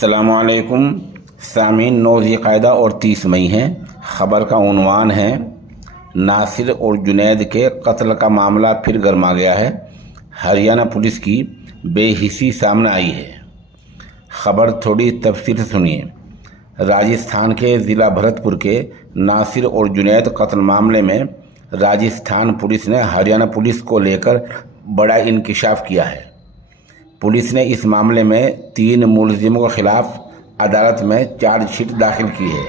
अस्सलामुअलैकुम सामीन। 9 ज़िलक़ादा और 30 मई हैं। ख़बर का उन्वान है नासिर और जुनैद के कत्ल का मामला फिर गर्मा गया है। हरियाणा पुलिस की बेहिसी सामने आई है। ख़बर थोड़ी तफसील से सुनिए। राजस्थान के ज़िला भरतपुर के नासिर और जुनैद कत्ल मामले में राजस्थान पुलिस ने हरियाणा पुलिस को लेकर बड़ा इंकशाफ किया है। पुलिस ने इस मामले में 3 मुलजिमों के खिलाफ अदालत में चार्जशीट दाखिल की है।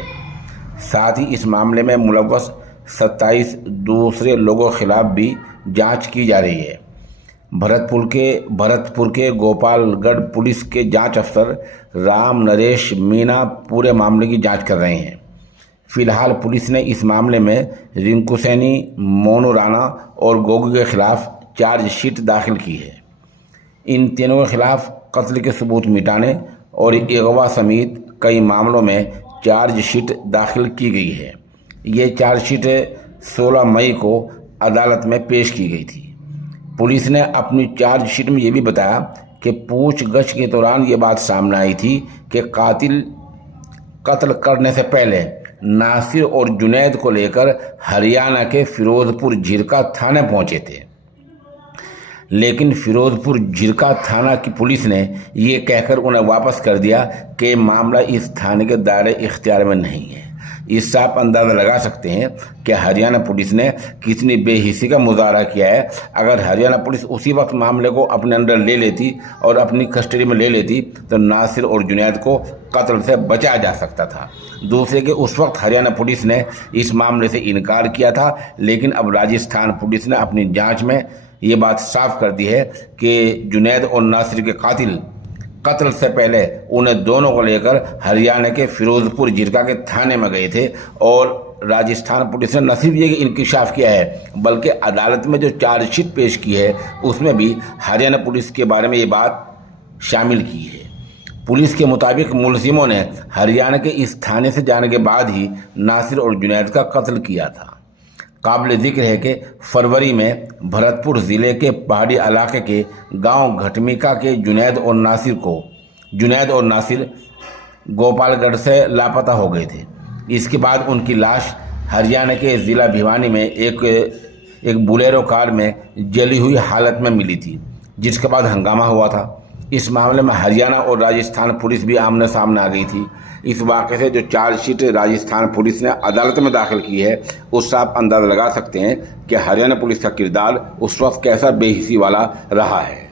साथ ही इस मामले में मुलव्वस 27 दूसरे लोगों के खिलाफ भी जांच की जा रही है। भरतपुर के गोपालगढ़ पुलिस के जांच अफसर राम नरेश मीना पूरे मामले की जांच कर रहे हैं। फिलहाल पुलिस ने इस मामले में रिंकू सैनी, मोनू राणा और गोगू के खिलाफ चार्जशीट दाखिल की है। इन तीनों के खिलाफ कत्ल के सबूत मिटाने और अगवा समेत कई मामलों में चार्जशीट दाखिल की गई है। ये चार्जशीट 16 मई को अदालत में पेश की गई थी। पुलिस ने अपनी चार्जशीट में ये भी बताया कि पूछगछ के दौरान ये बात सामने आई थी कि कातिल कत्ल करने से पहले नासिर और जुनैद को लेकर हरियाणा के फिरोजपुर झिरका थाने पहुंचे थे, लेकिन फिरोजपुर झिरका थाना की पुलिस ने ये कहकर उन्हें वापस कर दिया कि मामला इस थाने के दायरे इख्तियार में नहीं है। इससे आप अंदाज़ा लगा सकते हैं कि हरियाणा पुलिस ने कितनी बेहिसी का मुजाहरा किया है। अगर हरियाणा पुलिस उसी वक्त मामले को अपने अंदर ले लेती और अपनी कस्टडी में ले लेती तो नासिर और जुनैद को कत्ल से बचाया जा सकता था। दूसरे के उस वक्त हरियाणा पुलिस ने इस मामले से इनकार किया था, लेकिन अब राजस्थान पुलिस ने अपनी जाँच में ये बात साफ कर दी है कि जुनैद और नासिर के कातिल कत्ल से पहले उन्हें दोनों को लेकर हरियाणा के फिरोजपुर झिरका के थाने में गए थे। और राजस्थान पुलिस ने न सिर्फ ये इंकशाफ किया है बल्कि अदालत में जो चार्जशीट पेश की है उसमें भी हरियाणा पुलिस के बारे में ये बात शामिल की है। पुलिस के मुताबिक मुलजिमों ने हरियाणा के इस थाने से जाने के बाद ही नासिर और जुनैद का कत्ल किया था। काबिल ज़िक्र है कि फरवरी में भरतपुर ज़िले के पहाड़ी इलाके के गांव घटमिका के जुनैद और नासिर गोपालगढ़ से लापता हो गए थे। इसके बाद उनकी लाश हरियाणा के ज़िला भिवानी में एक बुलेरो कार में जली हुई हालत में मिली थी, जिसके बाद हंगामा हुआ था। इस मामले में हरियाणा और राजस्थान पुलिस भी आमने सामने आ गई थी। इस वाक़े से जो चार्जशीट राजस्थान पुलिस ने अदालत में दाखिल की है उससे आप अंदाज़ा लगा सकते हैं कि हरियाणा पुलिस का किरदार उस वक्त कैसा बेहिसी वाला रहा है।